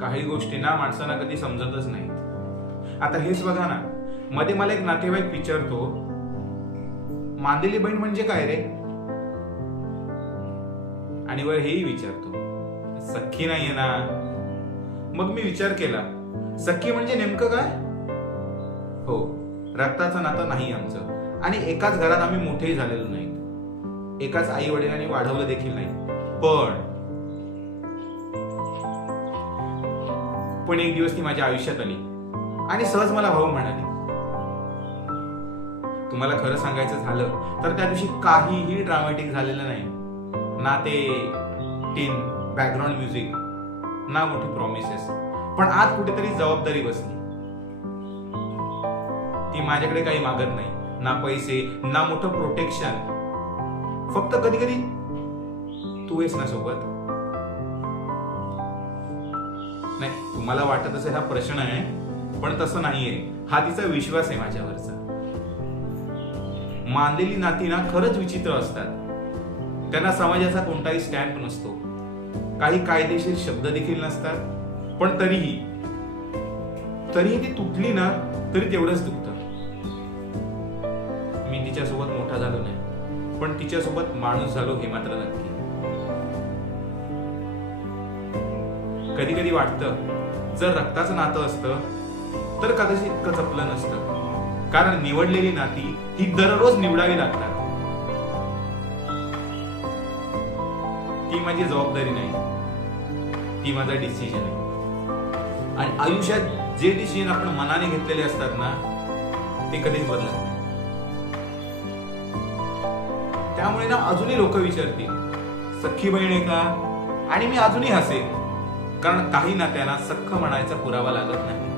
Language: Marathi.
काही गोष्टींना माणसांना कधी समजतच नाही आता हेच बघा ना. मध्ये मला एक नातेवाईक विचारतो मांदेली बहीण म्हणजे काय रे? आणि वर हेही विचारतो सख्खी नाहीये ना. मग मी विचार केला सख्खी म्हणजे नेमकं काय? हो रक्ताचं नातं नाही आमचं. आणि एकाच घरात आम्ही मोठेही झालेलो नाही एकाच आई वडिलांनी वाढवलं देखील नाही. पण पण एक दिवस ती माझ्या आयुष्यात आली. आणि सहज मला भाऊ म्हणाली तुम्हाला खरं सांगायचं झालं तर त्या दिवशी काहीही ड्रामॅटिक झालेलं नाही. ना ते टीन बॅकग्राऊंड म्युझिक ना मोठी प्रॉमिसेस पण आज कुठेतरी जबाबदारी बसली. ती माझ्याकडे काही मागत नाही ना पैसे ना मोठं प्रोटेक्शन फक्त कधी कधी तू आहेस ना सोबत नाही तुम्हाला वाटत असेल हा प्रश्न आहे पण तसं नाहीये. हा तिचा विश्वास आहे माझ्यावरचा. मानलेली नाती ना खरंच विचित्र असतात. त्यांना समाजाचा कोणताही स्टॅम्प नसतो. काही कायदेशीर शब्द देखील नसतात. पण तरीही तरीही ती तुटली ना तरी तेवढंच दुखतं. मी तिच्यासोबत मोठा झालो नाही पण तिच्यासोबत माणूस झालो हे मात्र नक्की. कधी कधी वाटतं जर रक्ताचं नातं असतं तर कदाचित इतकं जपलं नसतं. कारण निवडलेली नाती ही दररोज निवडावी लागतात. ती माझी जबाबदारी नाही. ती माझा डिसिजन आहे. आणि आयुष्यात जे डिसिजन आपण मनाने घेतलेले असतात ना ते कधीच बदलत नाही. त्यामुळे ना अजूनही लोक विचारतील सख्खी बहीण आहे का? आणि मी अजूनही हसेन. कारण काही नात्याला सख्ख म्हणायचा पुरावा लागत नाही.